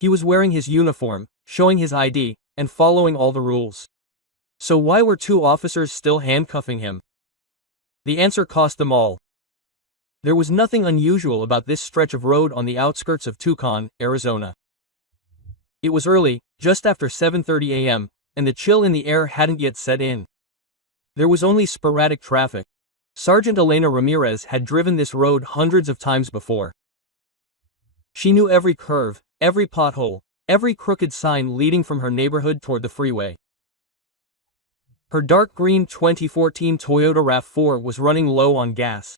He was wearing his uniform, showing his ID, and following all the rules. So why were two officers still handcuffing him? The answer cost them all. There was nothing unusual about this stretch of road on the outskirts of Tucson, Arizona. It was early, just after 7:30 a.m., and the chill in the air hadn't yet set in. There was only sporadic traffic. Sergeant Elena Ramirez had driven this road hundreds of times before. She knew every curve, every pothole, every crooked sign leading from her neighborhood toward the freeway. Her dark green 2014 Toyota RAV4 was running low on gas.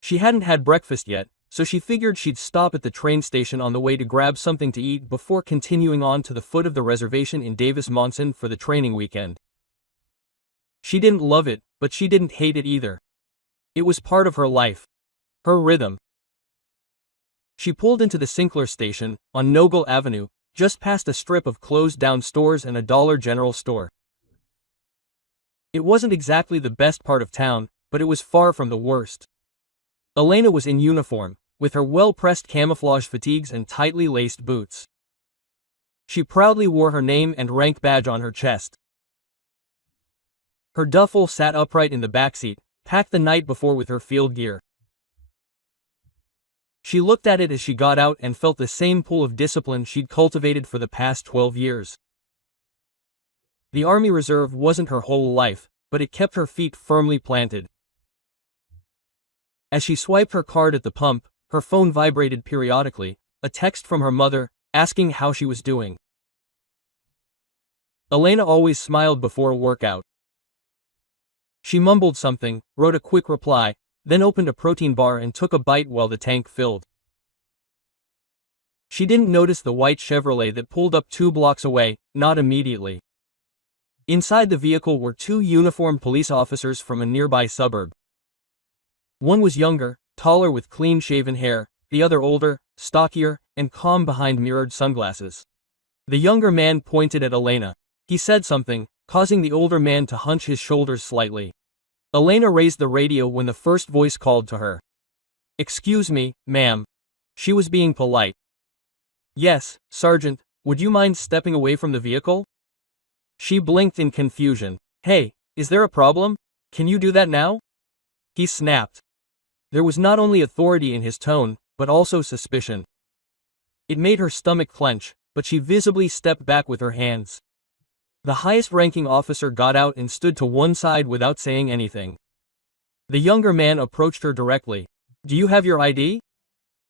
She hadn't had breakfast yet, so she figured she'd stop at the train station on the way to grab something to eat before continuing on to the foot of the reservation in Davis-Monson for the training weekend. She didn't love it, but she didn't hate it either. It was part of her life. Her rhythm. She pulled into the Sinclair station, on Nogle Avenue, just past a strip of closed-down stores and a Dollar General store. It wasn't exactly the best part of town, but it was far from the worst. Elena was in uniform, with her well-pressed camouflage fatigues and tightly laced boots. She proudly wore her name and rank badge on her chest. Her duffel sat upright in the backseat, packed the night before with her field gear. She looked at it as she got out and felt the same pull of discipline she'd cultivated for the past 12 years. The Army Reserve wasn't her whole life, but it kept her feet firmly planted. As she swiped her card at the pump, her phone vibrated periodically, a text from her mother, asking how she was doing. Elena always smiled before a workout. She mumbled something, wrote a quick reply, then opened a protein bar and took a bite while the tank filled. She didn't notice the white Chevrolet that pulled up 2 blocks away, not immediately. Inside the vehicle were 2 uniformed police officers from a nearby suburb. One was younger, taller with clean-shaven hair, the other older, stockier, and calm behind mirrored sunglasses. The younger man pointed at Elena. He said something, causing the older man to hunch his shoulders slightly. Elena raised the radio when the first voice called to her. "Excuse me, ma'am." She was being polite. "Yes, Sergeant, would you mind stepping away from the vehicle?" She blinked in confusion. "Hey, is there a problem? Can you do that now?" He snapped. There was not only authority in his tone, but also suspicion. It made her stomach clench, but she visibly stepped back with her hands. The highest-ranking officer got out and stood to one side without saying anything. The younger man approached her directly. "Do you have your ID?"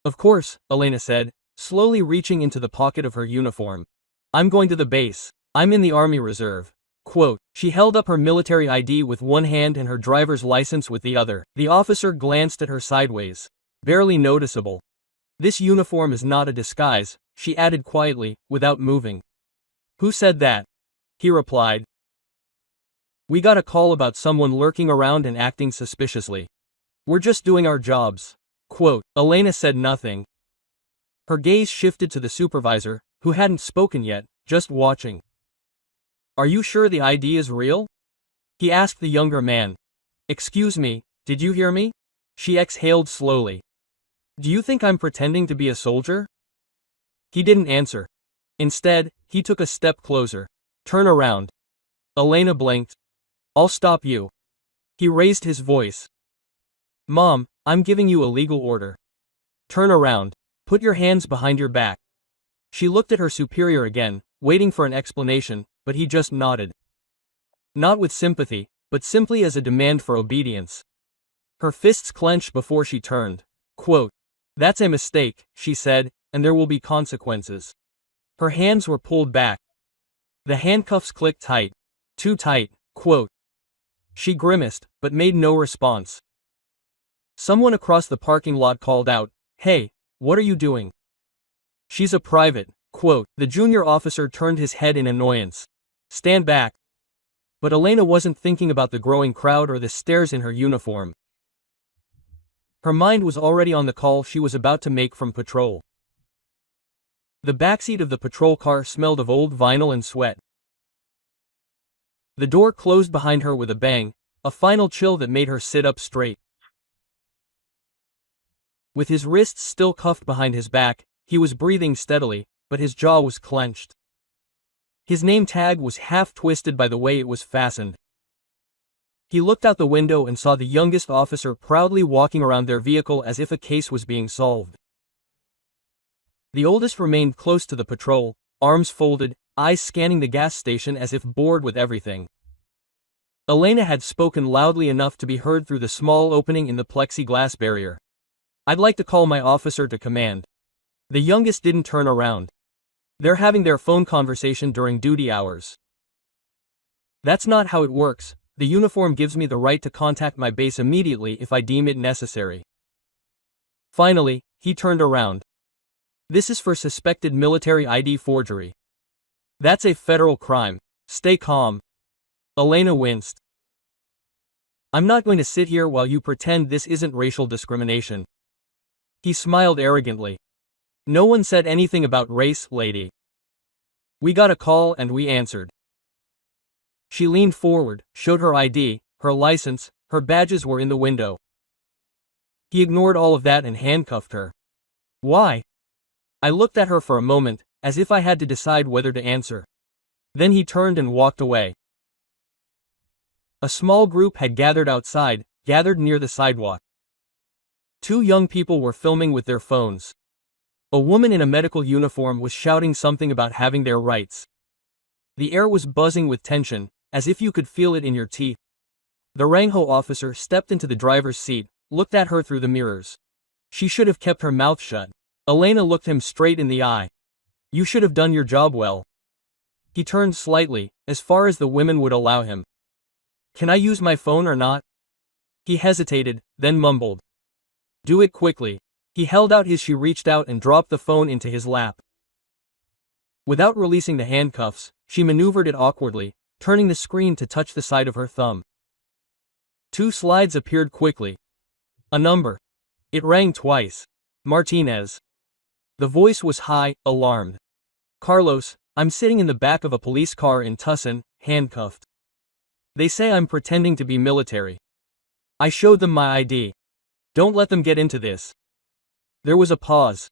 "Of course," Elena said, slowly reaching into the pocket of her uniform. "I'm going to the base. I'm in the Army Reserve." Quote. She held up her military ID with one hand and her driver's license with the other. The officer glanced at her sideways. "Barely noticeable." "This uniform is not a disguise," she added quietly, without moving. "Who said that?" He replied. "We got a call about someone lurking around and acting suspiciously. We're just doing our jobs." Quote. Elena said nothing. Her gaze shifted to the supervisor, who hadn't spoken yet, just watching. "Are you sure the ID is real?" he asked the younger man. "Excuse me, did you hear me?" She exhaled slowly. "Do you think I'm pretending to be a soldier?" He didn't answer. Instead, he took a step closer. "Turn around." Elena blinked. "I'll stop you." He raised his voice. "Mom, I'm giving you a legal order. Turn around. Put your hands behind your back." She looked at her superior again, waiting for an explanation, but he just nodded. Not with sympathy, but simply as a demand for obedience. Her fists clenched before she turned. Quote. "That's a mistake," she said, "and there will be consequences." Her hands were pulled back. The handcuffs clicked tight. Too tight. Quote. She grimaced, but made no response. Someone across the parking lot called out, "Hey, what are you doing?" "She's a private." Quote. The junior officer turned his head in annoyance. "Stand back." But Elena wasn't thinking about the growing crowd or the stares in her uniform. Her mind was already on the call she was about to make from patrol. The backseat of the patrol car smelled of old vinyl and sweat. The door closed behind her with a bang, a final chill that made her sit up straight. With his wrists still cuffed behind his back, he was breathing steadily, but his jaw was clenched. His name tag was half twisted by the way it was fastened. He looked out the window and saw the youngest officer proudly walking around their vehicle as if a case was being solved. The oldest remained close to the patrol, arms folded, eyes scanning the gas station as if bored with everything. Elena had spoken loudly enough to be heard through the small opening in the plexiglass barrier. "I'd like to call my officer to command." The youngest didn't turn around. "They're having their phone conversation during duty hours." "That's not how it works. The uniform gives me the right to contact my base immediately if I deem it necessary." Finally, he turned around. "This is for suspected military ID forgery. That's a federal crime. Stay calm." Elena winced. "I'm not going to sit here while you pretend this isn't racial discrimination." He smiled arrogantly. "No one said anything about race, lady. We got a call and we answered." She leaned forward, showed her ID, her license, her badges were in the window. He ignored all of that and handcuffed her. "Why?" I looked at her for a moment, as if I had to decide whether to answer. Then he turned and walked away. A small group had gathered outside, gathered near the sidewalk. Two young people were filming with their phones. A woman in a medical uniform was shouting something about having their rights. The air was buzzing with tension, as if you could feel it in your teeth. The Rangho officer stepped into the driver's seat, looked at her through the mirrors. She should have kept her mouth shut. Elena looked him straight in the eye. "You should have done your job well." He turned slightly, as far as the women would allow him. "Can I use my phone or not?" He hesitated, then mumbled. "Do it quickly." He held out his. She reached out and dropped the phone into his lap. Without releasing the handcuffs, she maneuvered it awkwardly, turning the screen to touch the side of her thumb. Two slides appeared quickly. A number. It rang twice. "Martinez." The voice was high, alarmed. "Carlos, I'm sitting in the back of a police car in Tucson, handcuffed. They say I'm pretending to be military. I showed them my ID. Don't let them get into this." There was a pause.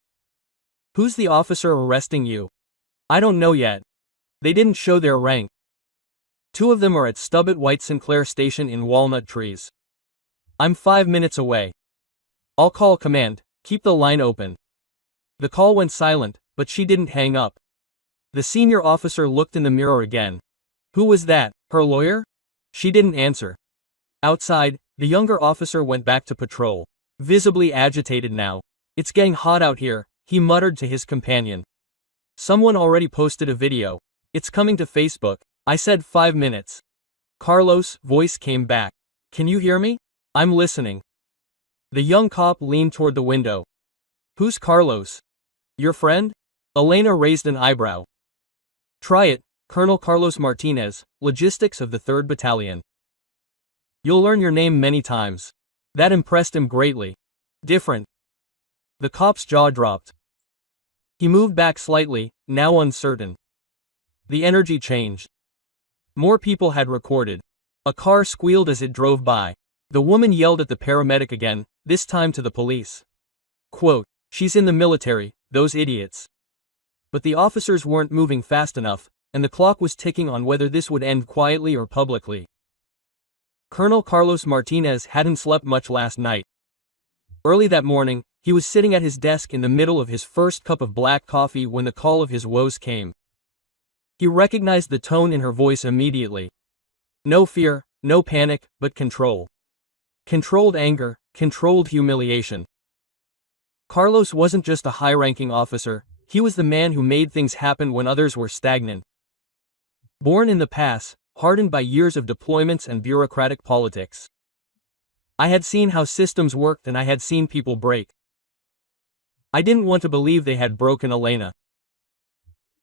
"Who's the officer arresting you?" "I don't know yet. They didn't show their rank. Two of them are at Stubbat White Sinclair Station in Walnut Trees. I'm 5 minutes away. I'll call command, keep the line open." The call went silent, but she didn't hang up. The senior officer looked in the mirror again. Who was that, her lawyer? She didn't answer. Outside, the younger officer went back to patrol. Visibly agitated now. "It's getting hot out here," he muttered to his companion. "Someone already posted a video. It's coming to Facebook." "I said 5 minutes. Carlos' voice came back. "Can you hear me?" "I'm listening." The young cop leaned toward the window. "Who's Carlos? Your friend?" Elena raised an eyebrow. "Try it, Colonel Carlos Martinez, logistics of the 3rd Battalion. You'll learn your name many times." That impressed him greatly. "Different." The cop's jaw dropped. He moved back slightly, now uncertain. The energy changed. More people had recorded. A car squealed as it drove by. The woman yelled at the paramedic again, this time to the police. Quote, "She's in the military, those idiots." But the officers weren't moving fast enough, and the clock was ticking on whether this would end quietly or publicly. Colonel Carlos Martinez hadn't slept much last night. Early that morning, he was sitting at his desk in the middle of his first cup of black coffee when the call of his woes came. He recognized the tone in her voice immediately. No fear, no panic, but control. Controlled anger, controlled humiliation. Carlos wasn't just a high-ranking officer, he was the man who made things happen when others were stagnant. Born in the past, hardened by years of deployments and bureaucratic politics. I had seen how systems worked and I had seen people break. I didn't want to believe they had broken Elena.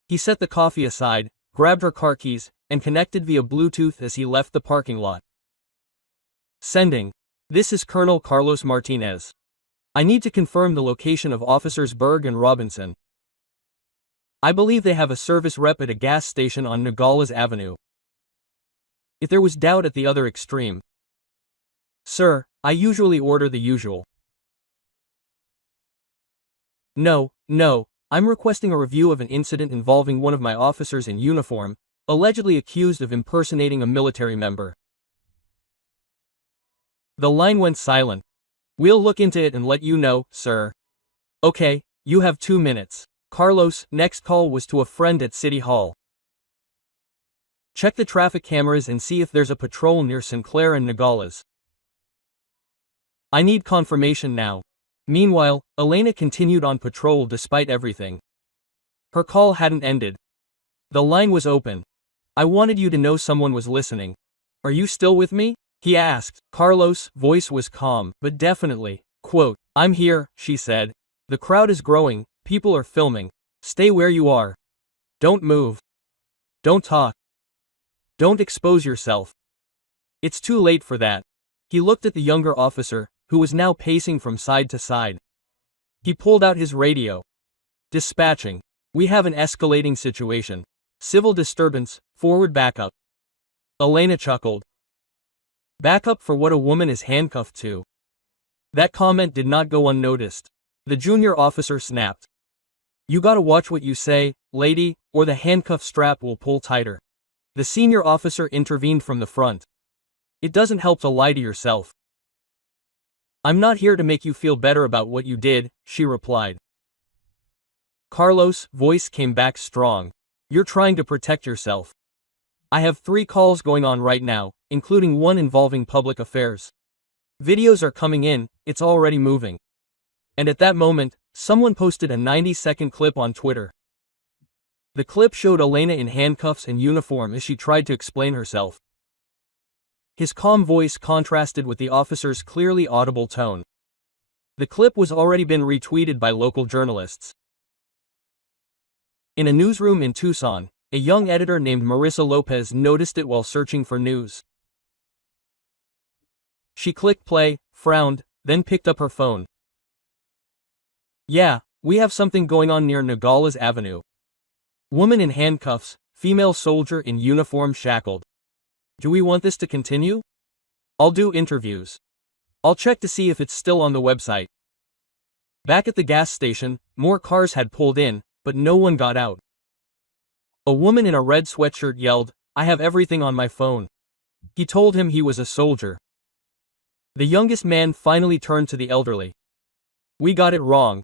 He set the coffee aside, grabbed her car keys, and connected via Bluetooth as he left the parking lot. Sending. This is Colonel Carlos Martinez. I need to confirm the location of Officers Berg and Robinson. I believe they have a service rep at a gas station on Nogales Avenue. If there was doubt at the other extreme. Sir, I usually order the usual. No, I'm requesting a review of an incident involving one of my officers in uniform, allegedly accused of impersonating a military member. The line went silent. We'll look into it and let you know, sir. Okay, you have 2 minutes. Carlos' next call was to a friend at City Hall. Check the traffic cameras and see if there's a patrol near Sinclair and Nogales. I need confirmation now. Meanwhile, Elena continued on patrol despite everything. Her call hadn't ended. The line was open. I wanted you to know someone was listening. Are you still with me? He asked. Carlos' voice was calm, but definitely. Quote, I'm here, she said. The crowd is growing, people are filming. Stay where you are. Don't move. Don't talk. Don't expose yourself. It's too late for that. He looked at the younger officer, who was now pacing from side to side. He pulled out his radio. Dispatching. We have an escalating situation. Civil disturbance, forward backup. Elena chuckled. Backup for what a woman is handcuffed to. That comment did not go unnoticed. The junior officer snapped. You gotta watch what you say, lady, or the handcuff strap will pull tighter. The senior officer intervened from the front. It doesn't help to lie to yourself. I'm not here to make you feel better about what you did, she replied. Carlos' voice came back strong. You're trying to protect yourself. I have 3 calls going on right now, including one involving public affairs. Videos are coming in, it's already moving. And at that moment, someone posted a 90-second clip on Twitter. The clip showed Elena in handcuffs and uniform as she tried to explain herself. His calm voice contrasted with the officer's clearly audible tone. The clip was already been retweeted by local journalists. In a newsroom in Tucson, a young editor named Marissa Lopez noticed it while searching for news. She clicked play, frowned, then picked up her phone. Yeah, we have something going on near Nogales Avenue. Woman in handcuffs, female soldier in uniform shackled. Do we want this to continue? I'll do interviews. I'll check to see if it's still on the website. Back at the gas station, more cars had pulled in, but no one got out. A woman in a red sweatshirt yelled, I have everything on my phone. He told him he was a soldier. The youngest man finally turned to the elderly. We got it wrong.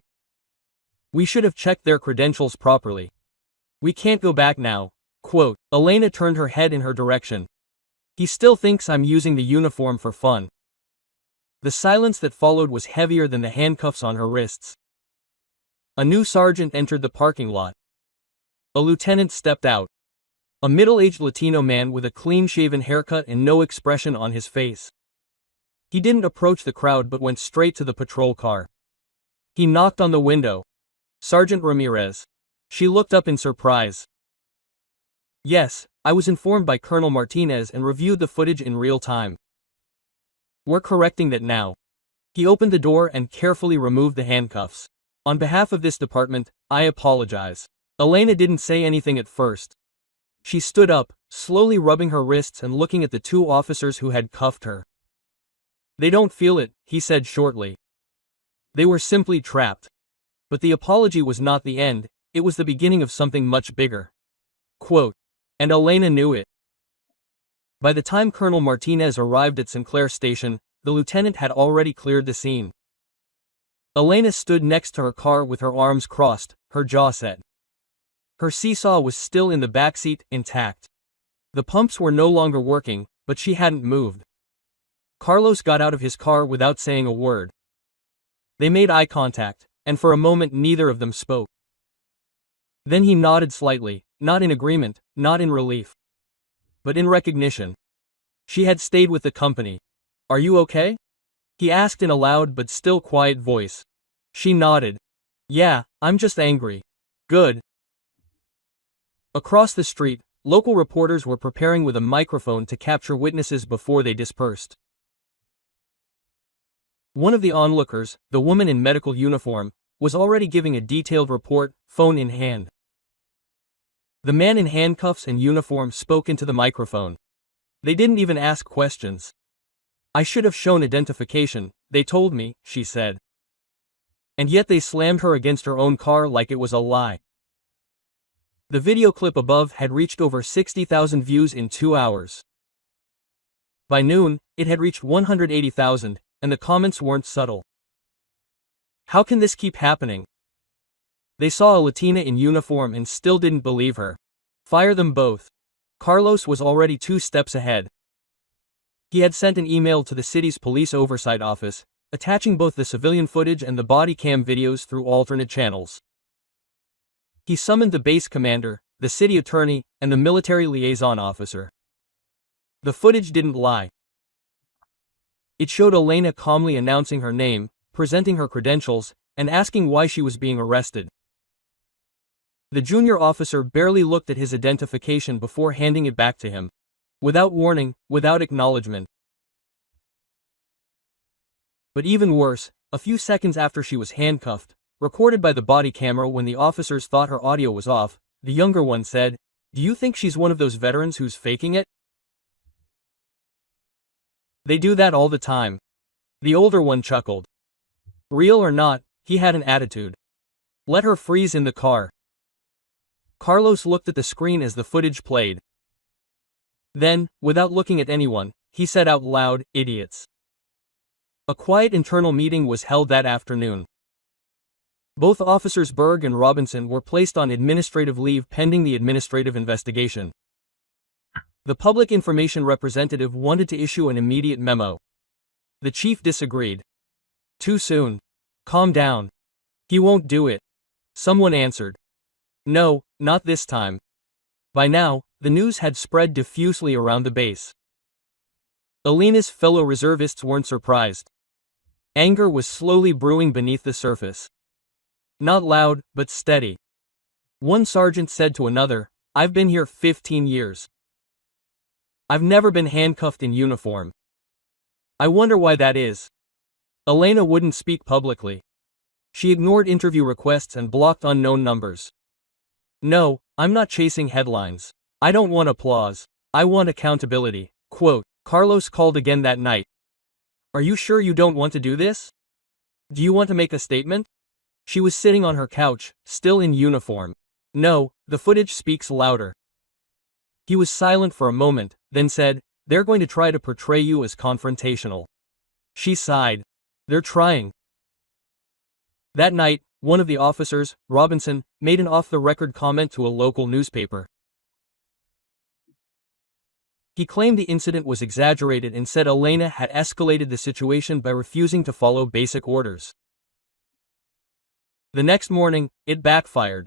We should have checked their credentials properly. We can't go back now. Quote, Elena turned her head in her direction. He still thinks I'm using the uniform for fun. The silence that followed was heavier than the handcuffs on her wrists. A new sergeant entered the parking lot. A lieutenant stepped out. A middle-aged Latino man with a clean-shaven haircut and no expression on his face. He didn't approach the crowd but went straight to the patrol car. He knocked on the window. Sergeant Ramirez. She looked up in surprise. Yes, I was informed by Colonel Martinez and reviewed the footage in real time. We're correcting that now. He opened the door and carefully removed the handcuffs. On behalf of this department, I apologize. Elena didn't say anything at first. She stood up, slowly rubbing her wrists and looking at the 2 officers who had cuffed her. They don't feel it, he said shortly. They were simply trapped. But the apology was not the end, it was the beginning of something much bigger. Quote, and Elena knew it. By the time Colonel Martinez arrived at Sinclair Station, the lieutenant had already cleared the scene. Elena stood next to her car with her arms crossed, her jaw set. Her seesaw was still in the backseat, intact. The pumps were no longer working, but she hadn't moved. Carlos got out of his car without saying a word. They made eye contact, and for a moment neither of them spoke. Then he nodded slightly, not in agreement, not in relief, but in recognition. She had stayed with the company. Are you okay? He asked in a loud but still quiet voice. She nodded. Yeah, I'm just angry. Good. Across the street, local reporters were preparing with a microphone to capture witnesses before they dispersed. One of the onlookers, the woman in medical uniform, was already giving a detailed report, phone in hand. The man in handcuffs and uniform spoke into the microphone. They didn't even ask questions. I should have shown identification, they told me, she said. And yet they slammed her against her own car like it was a lie. The video clip above had reached over 60,000 views in 2 hours. By noon, it had reached 180,000, and the comments weren't subtle. How can this keep happening? They saw a Latina in uniform and still didn't believe her. Fire them both. Carlos was already 2 steps ahead. He had sent an email to the city's police oversight office, attaching both the civilian footage and the body cam videos through alternate channels. He summoned the base commander, the city attorney, and the military liaison officer. The footage didn't lie. It showed Elena calmly announcing her name, presenting her credentials, and asking why she was being arrested. The junior officer barely looked at his identification before handing it back to him. Without warning, without acknowledgement. But even worse, a few seconds after she was handcuffed, recorded by the body camera when the officers thought her audio was off, the younger one said, "Do you think she's one of those veterans who's faking it?" "They do that all the time." The older one chuckled. Real or not, he had an attitude. Let her freeze in the car. Carlos looked at the screen as the footage played. Then, without looking at anyone, he said out loud, "Idiots." A quiet internal meeting was held that afternoon. Both officers Berg and Robinson were placed on administrative leave pending the administrative investigation. The public information representative wanted to issue an immediate memo. The chief disagreed. "Too soon. Calm down. He won't do it." Someone answered. "No, not this time." By now, the news had spread diffusely around the base. Elena's fellow reservists weren't surprised. Anger was slowly brewing beneath the surface. Not loud, but steady. One sergeant said to another, "I've been here 15 years. I've never been handcuffed in uniform. I wonder why that is." Elena wouldn't speak publicly. She ignored interview requests and blocked unknown numbers. "No, I'm not chasing headlines. I don't want applause. I want accountability." Quote, Carlos called again that night. "Are you sure you don't want to do this? Do you want to make a statement?" She was sitting on her couch, still in uniform. "No, the footage speaks louder." He was silent for a moment, then said, "They're going to try to portray you as confrontational." She sighed. "They're trying." That night, one of the officers, Robinson, made an off-the-record comment to a local newspaper. He claimed the incident was exaggerated and said Elena had escalated the situation by refusing to follow basic orders. The next morning, it backfired.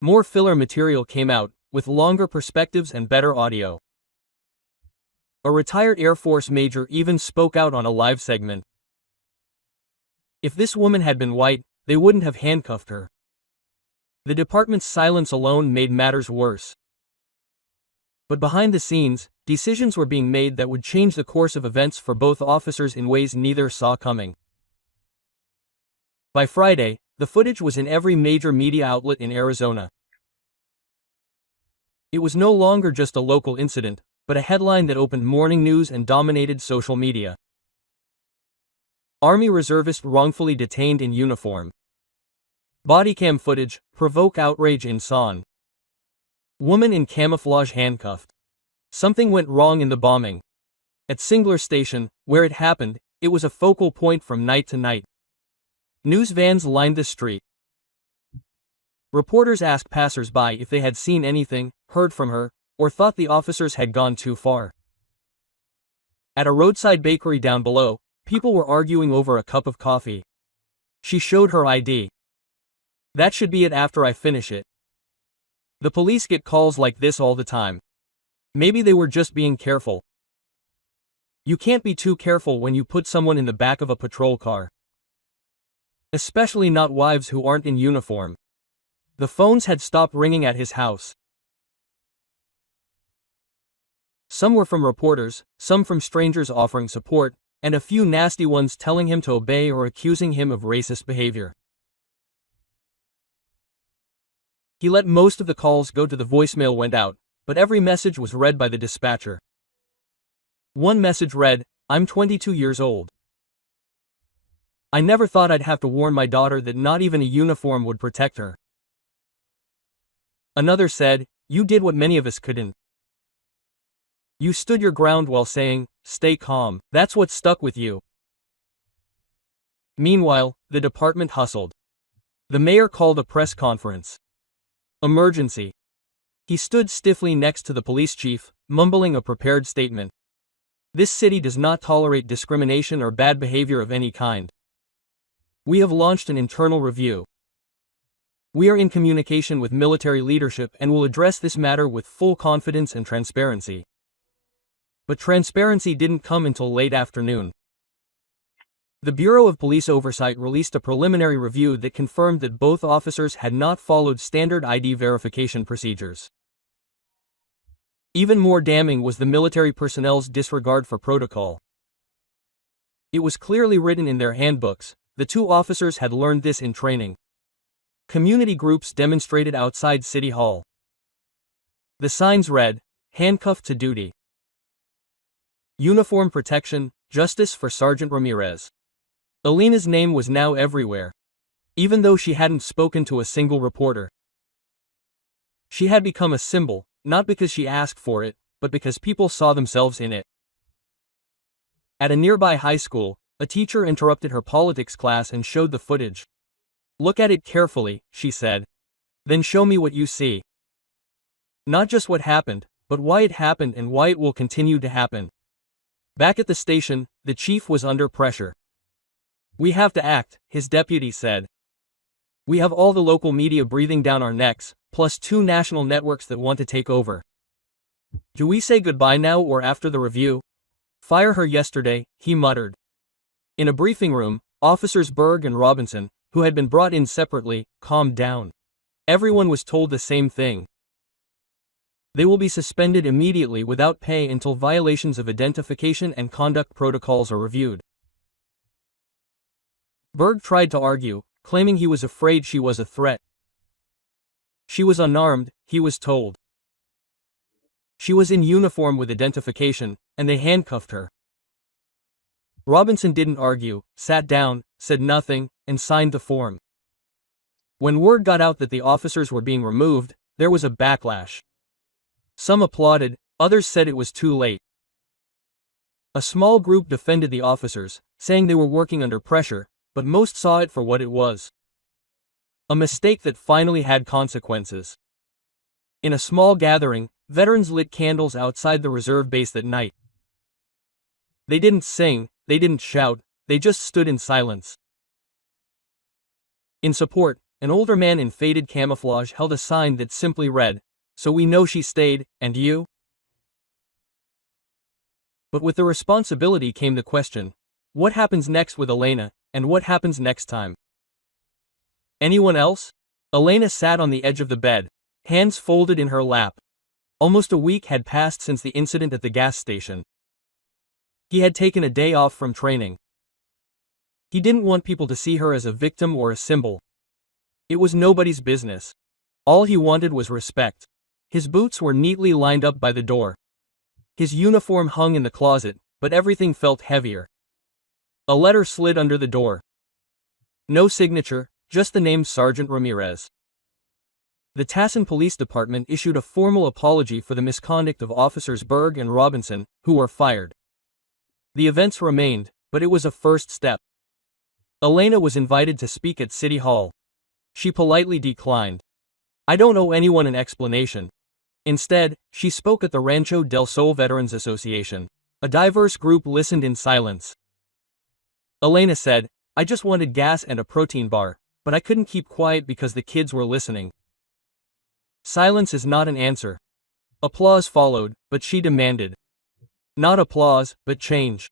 More filler material came out, with longer perspectives and better audio. A retired Air Force major even spoke out on a live segment. If this woman had been white, they wouldn't have handcuffed her. The department's silence alone made matters worse. But behind the scenes, decisions were being made that would change the course of events for both officers in ways neither saw coming. By Friday, the footage was in every major media outlet in Arizona. It was no longer just a local incident, but a headline that opened morning news and dominated social media. Army reservist wrongfully detained in uniform. Bodycam footage, provoke outrage in San. Woman in camouflage handcuffed. Something went wrong in the bombing. At Singler Station, where it happened, it was a focal point from night to night. News vans lined the street. Reporters asked passers-by if they had seen anything, heard from her, or thought the officers had gone too far. At a roadside bakery down below, people were arguing over a cup of coffee. She showed her ID. "That should be it after I finish it." The police get calls like this all the time. Maybe they were just being careful. You can't be too careful when you put someone in the back of a patrol car. Especially not wives who aren't in uniform. The phones had stopped ringing at his house. Some were from reporters, some from strangers offering support, and a few nasty ones telling him to obey or accusing him of racist behavior. He let most of the calls go to the voicemail went out, but every message was read by the dispatcher. One message read, "I'm 22 years old. I never thought I'd have to warn my daughter that not even a uniform would protect her. Another said, you did what many of us couldn't. You stood your ground while saying, stay calm. That's what stuck with you. Meanwhile, the department hustled. The mayor called a press conference. Emergency. He stood stiffly next to the police chief, mumbling a prepared statement. This city does not tolerate discrimination or bad behavior of any kind. We have launched an internal review. We are in communication with military leadership and will address this matter with full confidence and transparency. But transparency didn't come until late afternoon. The Bureau of Police Oversight released a preliminary review that confirmed that both officers had not followed standard ID verification procedures. Even more damning was the military personnel's disregard for protocol. It was clearly written in their handbooks. The two officers had learned this in training. Community groups demonstrated outside City Hall. The signs read, handcuffed to duty. Uniform protection, justice for Sergeant Ramirez. Elena's name was now everywhere. Even though she hadn't spoken to a single reporter. She had become a symbol, not because she asked for it, but because people saw themselves in it. At a nearby high school, a teacher interrupted her politics class and showed the footage. Look at it carefully, she said. Then show me what you see. Not just what happened, but why it happened and why it will continue to happen. Back at the station, the chief was under pressure. We have to act, his deputy said. We have all the local media breathing down our necks, plus 2 national networks that want to take over. Do we say goodbye now or after the review? Fire her yesterday, he muttered. In a briefing room, officers Berg and Robinson, who had been brought in separately, calmed down. Everyone was told the same thing. They will be suspended immediately without pay until violations of identification and conduct protocols are reviewed. Berg tried to argue, claiming he was afraid she was a threat. She was unarmed, he was told. She was in uniform with identification, and they handcuffed her. Robinson didn't argue, sat down, said nothing, and signed the form. When word got out that the officers were being removed, there was a backlash. Some applauded, others said it was too late. A small group defended the officers, saying they were working under pressure, but most saw it for what it was. A mistake that finally had consequences. In a small gathering, veterans lit candles outside the reserve base that night. They didn't sing, they didn't shout, they just stood in silence. In support, an older man in faded camouflage held a sign that simply read, "So we know she stayed, and you?" But with the responsibility came the question, what happens next with Elena, and what happens next time? Anyone else? Elena sat on the edge of the bed, hands folded in her lap. Almost a week had passed since the incident at the gas station. He had taken a day off from training. He didn't want people to see her as a victim or a symbol. It was nobody's business. All he wanted was respect. His boots were neatly lined up by the door. His uniform hung in the closet, but everything felt heavier. A letter slid under the door. No signature, just the name Sergeant Ramirez. The Tassin Police Department issued a formal apology for the misconduct of officers Berg and Robinson, who were fired. The events remained, but it was a first step. Elena was invited to speak at City Hall. She politely declined. I don't owe anyone an explanation. Instead, she spoke at the Rancho del Sol Veterans Association. A diverse group listened in silence. Elena said, I just wanted gas and a protein bar, but I couldn't keep quiet because the kids were listening. Silence is not an answer. Applause followed, but she demanded. Not applause, but change.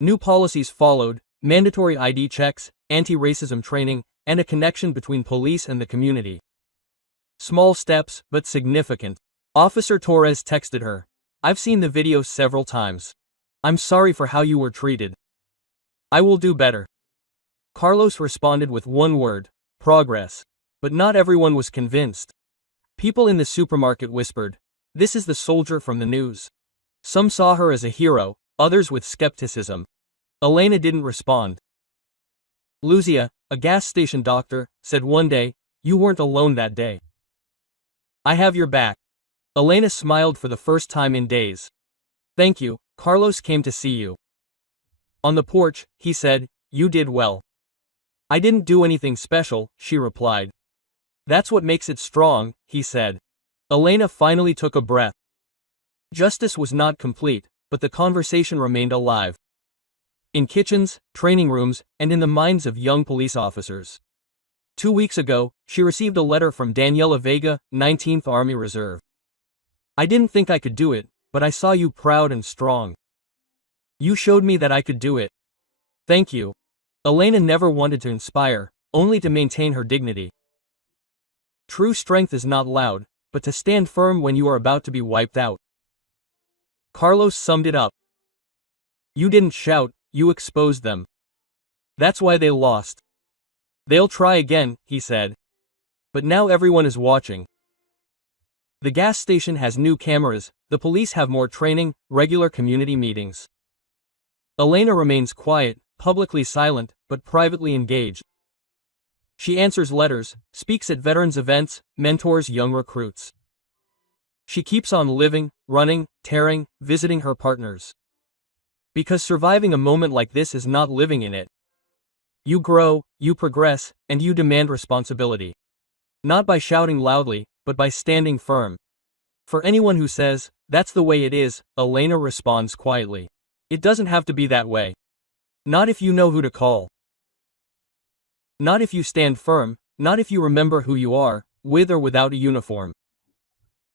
New policies followed, mandatory ID checks, anti-racism training, and a connection between police and the community. Small steps, but significant. Officer Torres texted her. I've seen the video several times. I'm sorry for how you were treated. I will do better. Carlos responded with one word, progress. But not everyone was convinced. People in the supermarket whispered, this is the soldier from the news. Some saw her as a hero, others with skepticism. Elena didn't respond. Lucia, a gas station doctor, said one day, "You weren't alone that day. I have your back." Elena smiled for the first time in days. "Thank you, Carlos came to see you." On the porch, he said, "You did well." "I didn't do anything special," she replied. "That's what makes it strong," he said. Elena finally took a breath. Justice was not complete, but the conversation remained alive. In kitchens, training rooms, and in the minds of young police officers. 2 weeks ago, she received a letter from Daniela Vega, 19th Army Reserve. "I didn't think I could do it, but I saw you proud and strong. You showed me that I could do it. Thank you." Elena never wanted to inspire, only to maintain her dignity. True strength is not loud, but to stand firm when you are about to be wiped out. Carlos summed it up. "You didn't shout, you exposed them. That's why they lost. They'll try again," he said. "But now everyone is watching. The gas station has new cameras, the police have more training, regular community meetings." Elena remains quiet, publicly silent, but privately engaged. She answers letters, speaks at veterans events, mentors young recruits. She keeps on living, running, tearing, visiting her partners. Because surviving a moment like this is not living in it. You grow, you progress, and you demand responsibility. Not by shouting loudly, but by standing firm. For anyone who says, "That's the way it is," Elena responds quietly. It doesn't have to be that way. Not if you know who to call. Not if you stand firm, not if you remember who you are, with or without a uniform.